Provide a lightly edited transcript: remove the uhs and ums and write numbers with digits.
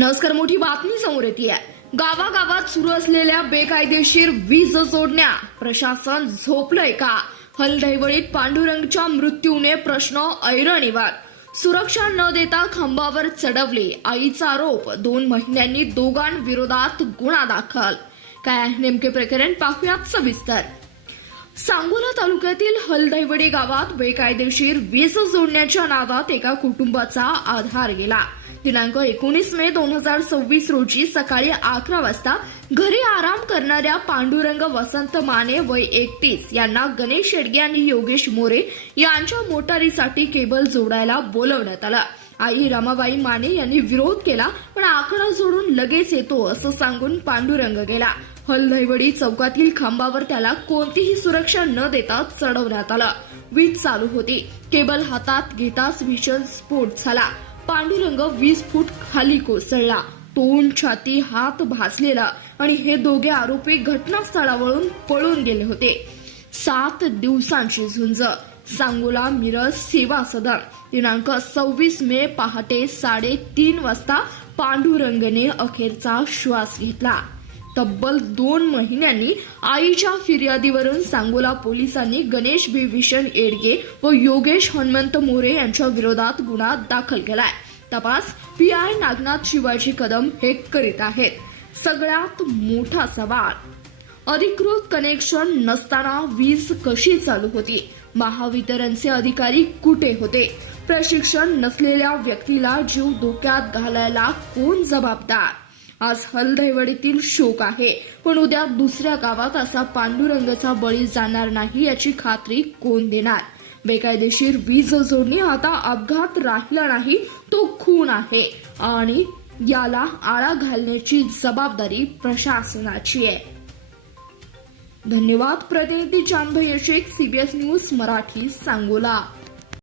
नमस्कार. मोठी बातमी समोर येते. गावागावात सुरू असलेल्या बेकायदेशीर वीज जोडण्या प्रशासन झोपलंय का? हलदैवळीत पांडुरंगच्या मृत्यूने प्रश्न ऐरणीवर. सुरक्षा न देता खांबावर चढवले आईचा आरोप. 2 महिन्यांनी दोघांविरोधात गुन्हा दाखल. काय आहे नेमके प्रकरण पाहूयात सविस्तर. सांगोला तालुक्यातील हलदैवडी गावात बेकायदेशीर वीज जोडण्याच्या नादात एका कुटुंबाचा आधार गेला. दिनांक 19 मे 2026 रोजी सकाळी 11 वाजता घरी आराम करणाऱ्या पांडुरंग वसंत माने वय 31 यांना गणेश शेडगे आणि योगेश मोरे यांच्या मोटारीसाठी केबल जोडायला बोलवण्यात आलं. आई रमाबाई माने यांनी विरोध केला, पण आकडा जोडून लगेच येतो असं सांगून पांडुरंग गेला. हलदैवडी चौकातील खांबावर त्याला कोणतीही सुरक्षा न देता चढवण्यात आलं. वीज चालू होती. केबल हातात घेताच भीषण स्फोट झाला. पांडुरंग 20 फूट खाली कोसळला. तोंड, छाती, हात भाजलेला आणि हे दोघे आरोपी घटनास्थळावरून पळून गेले होते. 7 दिवसांची झुंज. सांगोला मिरज सेवा सदन. दिनांक 26 मे पहाटे 3:30 वाजता पांडुरंगने अखेरचा श्वास घेतला. तब्बल 2 महिन्यांनी आईच्या फिर्यादीवरून सांगोला पोलिसांनी गणेश भीषण येडगे व योगेश हनुमंत मोरे यांच्या विरोधात गुन्हा दाखल केलाय. तपास पीआय नागनाथ शिवाजी कदम हे करीत आहेत. सगळ्यात मोठा सवाल, अधिकृत कनेक्शन नसताना वीज कशी चालू होती? महावितरणचे अधिकारी कुठे होते? प्रशिक्षण नसलेल्या व्यक्तीला जीव धोक्यात घालायला कोण जबाबदार? आज हलदैवडीतील शोक आहे, पण उद्या दुसऱ्या गावात असा पांडुरंगाचा बळी जाणार नाही याची खात्री कोण देणार? बेकायदेशीर वीज जोडणी आता अपघात राहिला नाही, तो खून आहे आणि याला आळा घालण्याची जबाबदारी प्रशासनाची आहे. धन्यवाद. प्रतिनिधी चांदभैया शेख, CBS न्यूज मराठी, सांगोला.